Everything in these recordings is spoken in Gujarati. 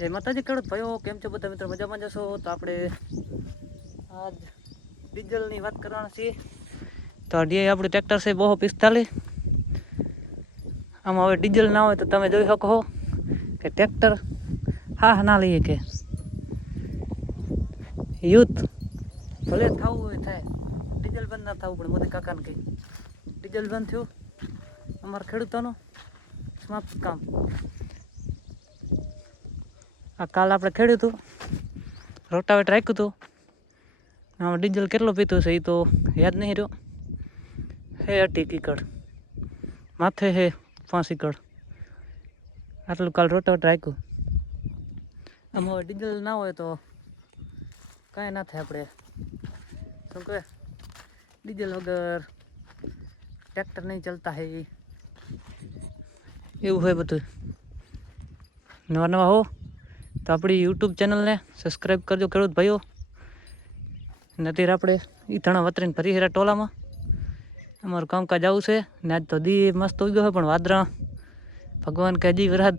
જય માતાજી ખેડૂત ભાઈઓ, કેમ છો બધા મિત્રો? મજામાં જશો? તો આપણે આજ ડીઝલની વાત કરવાના છીએ. તો ડી આપણું ટ્રેક્ટર છે 245. આમાં હવે ડીઝલ ના હોય તો તમે જોઈ શકો કે ટ્રેક્ટર હા ના લઈએ કે યુથ ભલે થવું હોય થાય, ડીઝલ બંધ ના થવું પડે. મોદી કાકાને કહી ડીઝલ બંધ થયું, અમારા ખેડૂતોનું સમાપ્ત કામ. આ કાલ આપણે ખેડ્યું હતું, રોટાવેટર રાખ્યું હતું. આમાં ડીઝલ કેટલો પીતું છે એ તો યાદ નહીં રહ્યો. હે 18 એકડ માથે હે 5 એકડ, આટલું કાલ રોટાવેટર રાખ્યું. આમાં હવે ડીઝલ ના હોય તો કાંઈ ના થાય. આપણે શું કહે, ડીઝલ વગર ટ્રેક્ટર નહીં ચાલતા હે, એવું હોય બધું. નવા નવા હો તો આપણી યુટ્યુબ ચેનલને સબસ્ક્રાઈબ કરજો ખેડૂત ભાઈઓ. નથી આપણે ઈથણા વતરીને ફરી હેરા ટોલામાં અમારું કામકાજ આવું છે ને. આજ તો દી મસ્ત ઉગ્યો હોય, પણ વાદળા ભગવાન કે હજી વરસાદ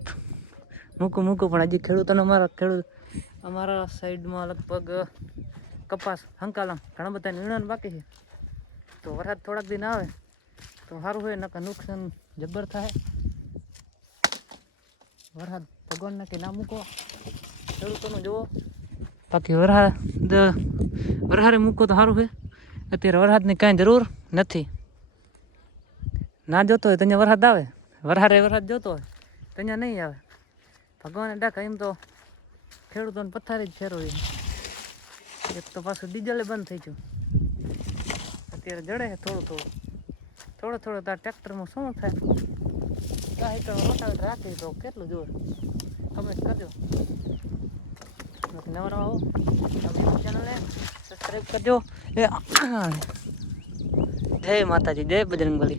મૂકું પણ હજી ખેડૂતોને અમારા સાઈડમાં લગભગ કપાસ હંકાલામ ઘણા બધા નિર્ણય બાકી છે. તો વરસાદ થોડાક દિન આવે તો સારું હોય, નકર નુકસાન જબ્બર થાય. વરસાદ ભગવાનને કે ના મૂકો, ખેડૂતોનું જુઓ. બાકી વરસાદે મૂકો તો સારું છે. અત્યારે વરસાદની કાંઈ જરૂર નથી. ના જોતો હોય તો અહીંયા વરસાદ આવે, વરસાદ જોતો હોય તો અહીંયા નહીં આવે. ભગવાને ડાકા એમ તો ખેડૂતોને પથારી જ ફેરવી. એક તો પાછું ડીઝલે બંધ થઈ ગયું. અત્યારે જડે છે થોડું તાર ટ્રેક્ટરમાં શું થાય. કાંઈ તો રોટાવેટર રાખી તો કેટલું જોવે, કમેન્ટ કરજો. નવા નવા આવો ચેનલને સબસ્ક્રાઈબ કરજો. જય માતાજી, જય બજરંગબલી.